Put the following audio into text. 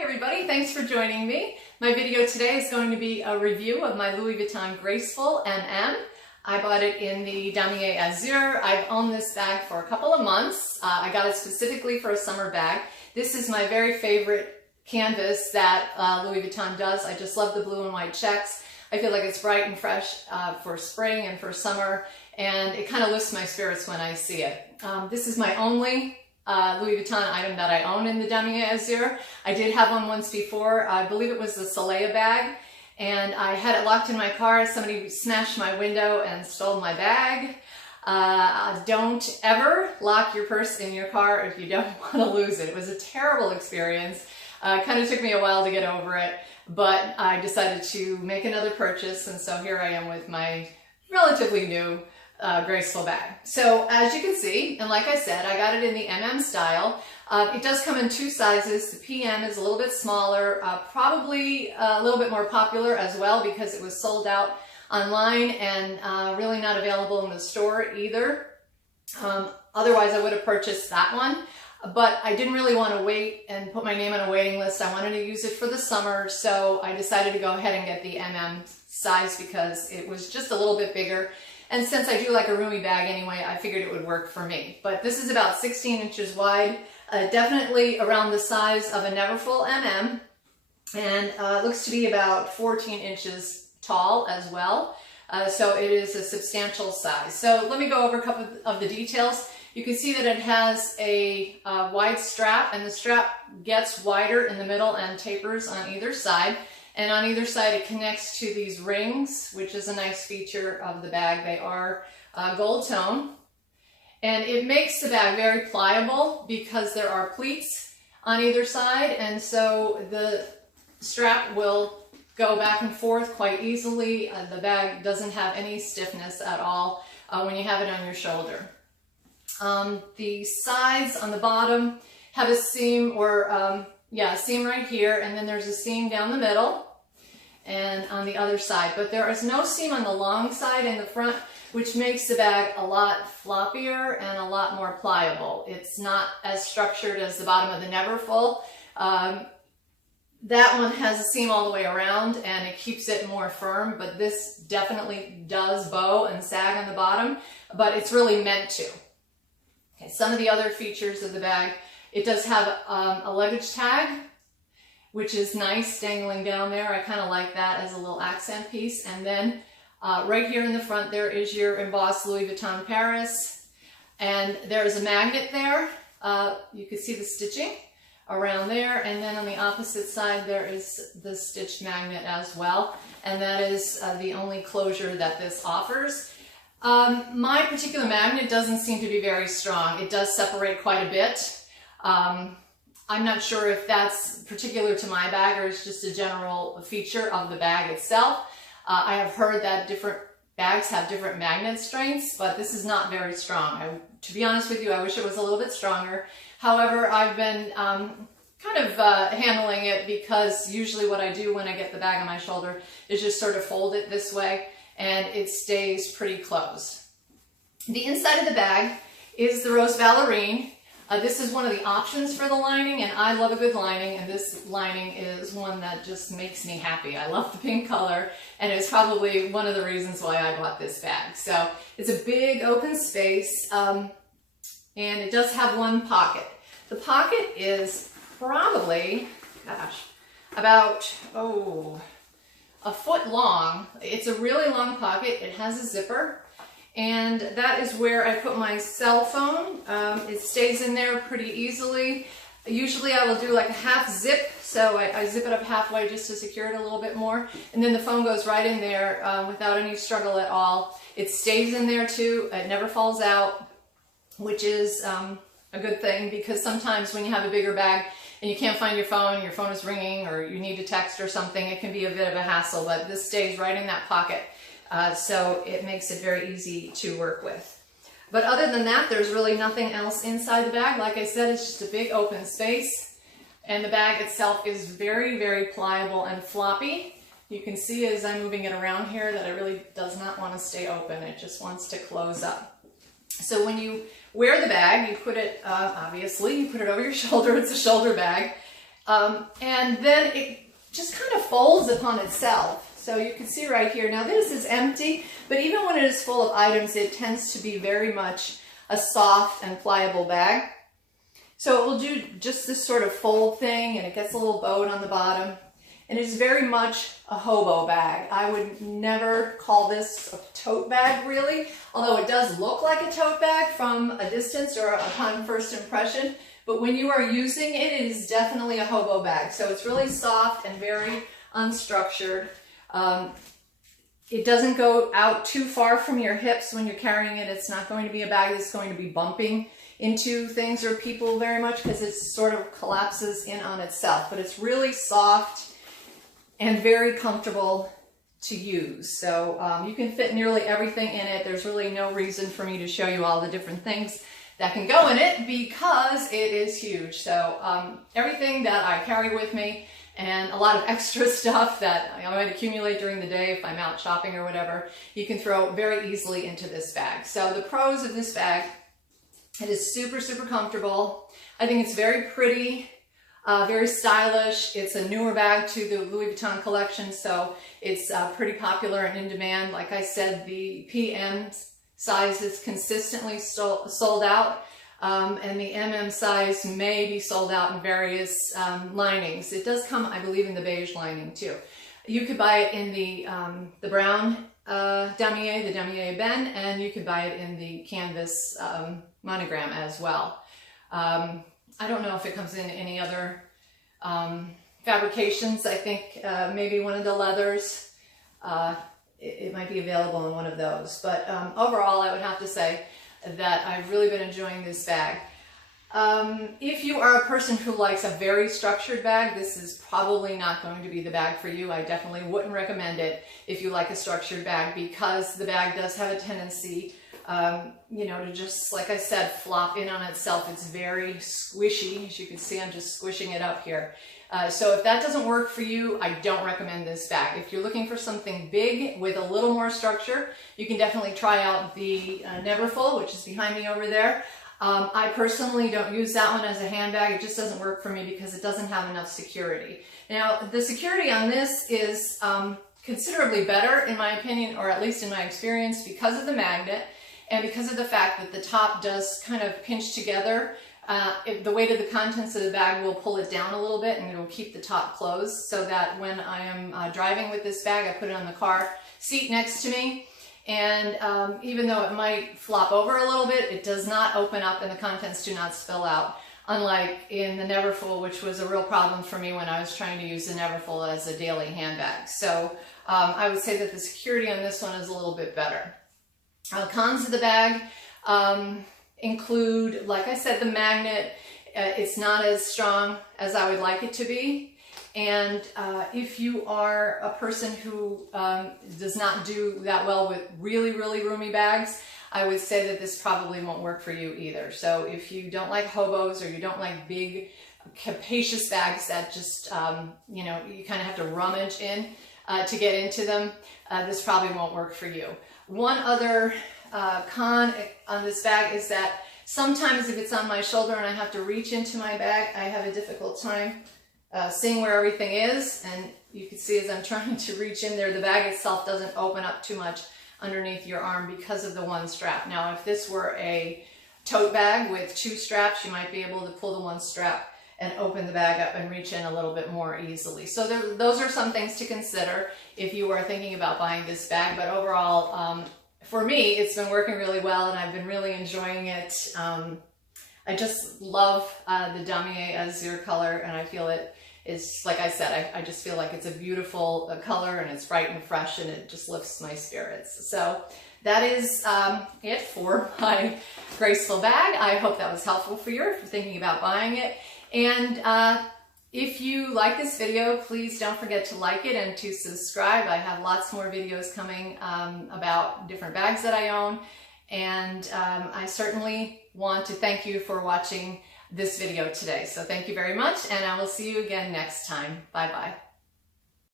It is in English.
Hi everybody, thanks for joining me. My video today is going to be a review of my Louis Vuitton Graceful MM. I bought it in the Damier Azur. I've owned this bag for a couple of months. I got it specifically for a summer bag. This is my very favorite canvas that Louis Vuitton does. I just love the blue and white checks. I feel like it's bright and fresh for spring and for summer, and it kind of lifts my spirits when I see it. This is my only Louis Vuitton item that I own in the Damier Azur. I did have one once before. I believe it was the Soleil bag, and I had it locked in my car. Somebody smashed my window and stole my bag. Don't ever lock your purse in your car if you don't want to lose it. It was a terrible experience. It kind of took me a while to get over it, but I decided to make another purchase, and so here I am with my relatively new Graceful bag. So as you can see, and like I said, I got it in the MM style. It does come in two sizes. The PM is a little bit smaller, probably a little bit more popular as well because it was sold out online and really not available in the store either. Otherwise I would have purchased that one, but I didn't really want to wait and put my name on a waiting list. I wanted to use it for the summer, so I decided to go ahead and get the MM size because it was just a little bit bigger. And since I do like a roomy bag anyway, I figured it would work for me. But this is about 16 inches wide, definitely around the size of a Neverfull MM, and looks to be about 14 inches tall as well. So it is a substantial size. So let me go over a couple of the details. You can see that it has a wide strap, and the strap gets wider in the middle and tapers on either side. And on either side it connects to these rings, which is a nice feature of the bag. They are gold tone. And it makes the bag very pliable because there are pleats on either side, and so the strap will go back and forth quite easily. The bag doesn't have any stiffness at all when you have it on your shoulder. The sides on the bottom have a seam, or a seam right here, and then there's a seam down the middle and on the other side. But there is no seam on the long side in the front, which makes the bag a lot floppier and a lot more pliable. It's not as structured as the bottom of the Neverfull. That one has a seam all the way around and it keeps it more firm, but this definitely does bow and sag on the bottom, but it's really meant to. Okay, some of the other features of the bag: it does have a luggage tag, which is nice, dangling down there. I kind of like that as a little accent piece. And then right here in the front there is your embossed Louis Vuitton Paris, and there is a magnet there. You can see the stitching around there, and then on the opposite side there is the stitched magnet as well, and that is the only closure that this offers. My particular magnet doesn't seem to be very strong. It does separate quite a bit. I'm not sure if that's particular to my bag or it's just a general feature of the bag itself. I have heard that different bags have different magnet strengths, but this is not very strong. To be honest with you, I wish it was a little bit stronger. However, I've been handling it because usually what I do when I get the bag on my shoulder is just sort of fold it this way, and it stays pretty closed. The inside of the bag is the rose ballerine. This is one of the options for the lining, and I love a good lining, and this lining is one that just makes me happy. I love the pink color, and it's probably one of the reasons why I bought this bag. So it's a big open space, and it does have one pocket. The pocket is probably, about, a foot long. It's a really long pocket. It has a zipper, and that is where I put my cell phone. It stays in there pretty easily. Usually I will do like a half zip, so I zip it up halfway just to secure it a little bit more, and then the phone goes right in there without any struggle at all. It stays in there too. It never falls out, which is a good thing, because sometimes when you have a bigger bag and you can't find your phone is ringing, or you need to text or something, it can be a bit of a hassle, but this stays right in that pocket. So it makes it very easy to work with. But other than that, there's really nothing else inside the bag. Like I said, it's just a big open space, and the bag itself is very, very pliable and floppy. You can see as I'm moving it around here that it really does not want to stay open. It just wants to close up. So when you wear the bag, you put it, obviously, you put it over your shoulder. It's a shoulder bag. And then it just kind of folds upon itself. So you can see right here, now this is empty, but even when it is full of items, it tends to be very much a soft and pliable bag. So it will do just this sort of fold thing, and it gets a little bowed on the bottom. And it's very much a hobo bag. I would never call this a tote bag, really, although it does look like a tote bag from a distance or upon first impression. But when you are using it, it is definitely a hobo bag. So it's really soft and very unstructured. It doesn't go out too far from your hips when you're carrying it. It's not going to be a bag that's going to be bumping into things or people very much, because it sort of collapses in on itself. But it's really soft and very comfortable to use. So you can fit nearly everything in it. There's really no reason for me to show you all the different things that can go in it because it is huge. So everything that I carry with me, and a lot of extra stuff that I might accumulate during the day if I'm out shopping or whatever, you can throw very easily into this bag. So the pros of this bag: it is super, super comfortable. I think it's very pretty, very stylish. It's a newer bag to the Louis Vuitton collection, so it's pretty popular and in demand. Like I said, the PM size is consistently sold out. And the MM size may be sold out in various linings. It does come, I believe, in the beige lining too. You could buy it in the brown damier, the damier ben, and you could buy it in the canvas monogram as well. I don't know if it comes in any other fabrications. I think maybe one of the leathers. It might be available in one of those. But overall, I would have to say that I've really been enjoying this bag. If you are a person who likes a very structured bag, this is probably not going to be the bag for you. I definitely wouldn't recommend it if you like a structured bag, because the bag does have a tendency, you know, to just, like I said, flop in on itself. It's very squishy. As you can see, I'm just squishing it up here. So if that doesn't work for you, I don't recommend this bag. If you're looking for something big with a little more structure, you can definitely try out the Neverfull, which is behind me over there. I personally don't use that one as a handbag. It just doesn't work for me because it doesn't have enough security. Now, the security on this is considerably better, in my opinion, or at least in my experience, because of the magnet and because of the fact that the top does kind of pinch together. The weight of the contents of the bag will pull it down a little bit, and it will keep the top closed, so that when I am driving with this bag, I put it on the car seat next to me, and even though it might flop over a little bit, it does not open up and the contents do not spill out, unlike in the Neverfull, which was a real problem for me when I was trying to use the Neverfull as a daily handbag. So I would say that the security on this one is a little bit better. Cons of the bag include, like I said, the magnet. It's not as strong as I would like it to be. And if you are a person who does not do that well with really, really roomy bags, I would say that this probably won't work for you either. So if you don't like hobos, or you don't like big, capacious bags that just, you know, you kind of have to rummage in to get into them, this probably won't work for you. One other con on this bag is that sometimes if it's on my shoulder and I have to reach into my bag, I have a difficult time seeing where everything is. And you can see as I'm trying to reach in there, the bag itself doesn't open up too much underneath your arm because of the one strap. Now, if this were a tote bag with two straps, you might be able to pull the one strap and open the bag up and reach in a little bit more easily. So those are some things to consider if you are thinking about buying this bag. But overall, for me, it's been working really well, and I've been really enjoying it. I just love the Damier Azur color, and I feel it is, like I said, I just feel like it's a beautiful color, and it's bright and fresh, and it just lifts my spirits. So that is it for my Graceful bag. I hope that was helpful for you if you're thinking about buying it. And if you like this video, please don't forget to like it and to subscribe. I have lots more videos coming about different bags that I own. And I certainly want to thank you for watching this video today. So thank you very much, and I will see you again next time. Bye-bye.